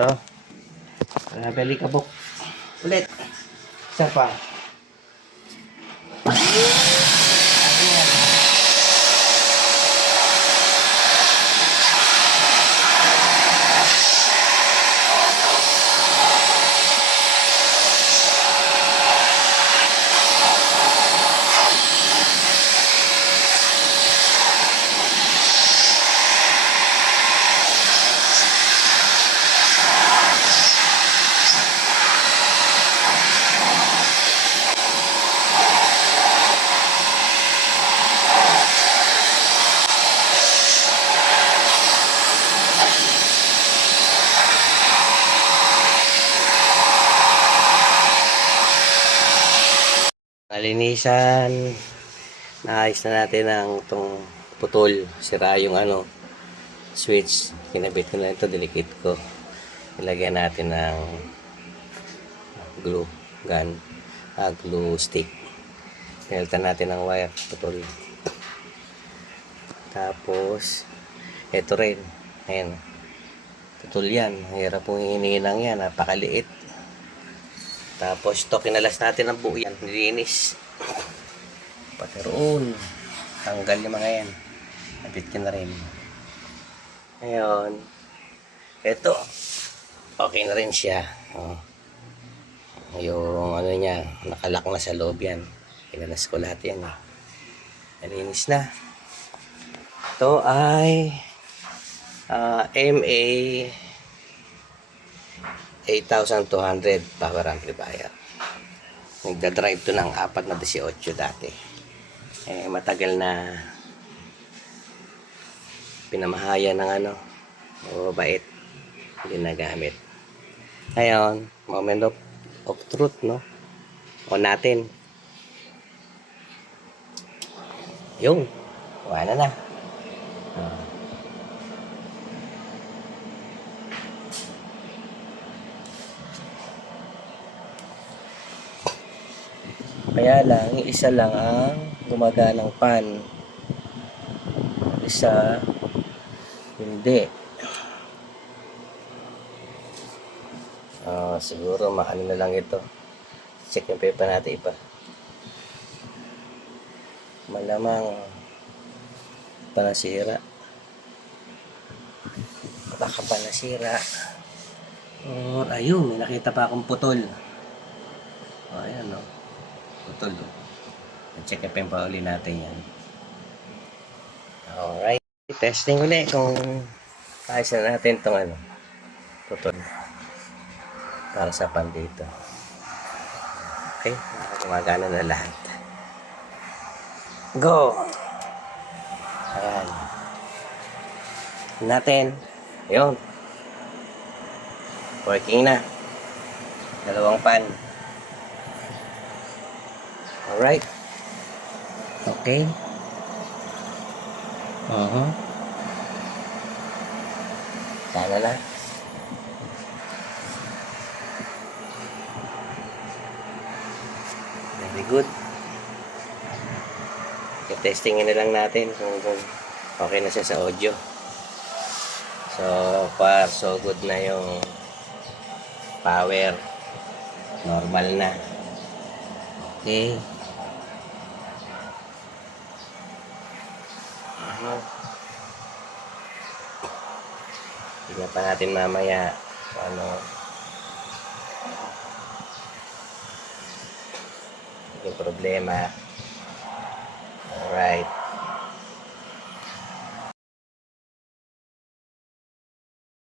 Oh, bali kabok. Ulit. Isa pa. Nalinisan. Naayos na natin ang itong putol. Sira yung switch. Kinabit ko na ito, dinikit ko. Ilagyan natin ng glue gun, glue stick. Pinalitan natin ng wire, putol. Tapos ito rin, ayan, putol yan. Hirap pong hinihinang yan, napakaliit. Tapos ito, kinalas natin ang buo yan, nilinis. Pati roon, tanggal yung mga yan. Nabit ko na rin. Ngayon, ito, okay na rin siya. Yung niya, nakalak na sa loob yan. Kinalas ko lahat yan. Nalinis na. Ito ay MA 8200 power amplifier. Nagda-drive to ng 4x18 dati. Matagal na pinamahaya ng mabait, hindi nagamit. Ngayon, moment of truth, no? On natin. Yung, wala na. Kaya lang, isa lang ang gumaganang pan. Isa, hindi. Siguro makano na lang ito. Check yung paper natin iba. Malamang panasira. Baka panasira. Ayun, may nakita pa akong putol. Ayan, no. Putol. Check yung paper uli natin yan. Alright. Testing ulit kung ayos na natin itong putol. Para sa pan dito. Okay, gumagana na lahat. Go! Ayan. Natin. Ayun. Working na. Dalawang pan. Alright. Okay. Sana na. Very good. I-testingin na lang natin kung okay na siya sa audio. So far, so good na yung power. Normal na. Okay. Tignan pa natin mamaya yung problema. Alright.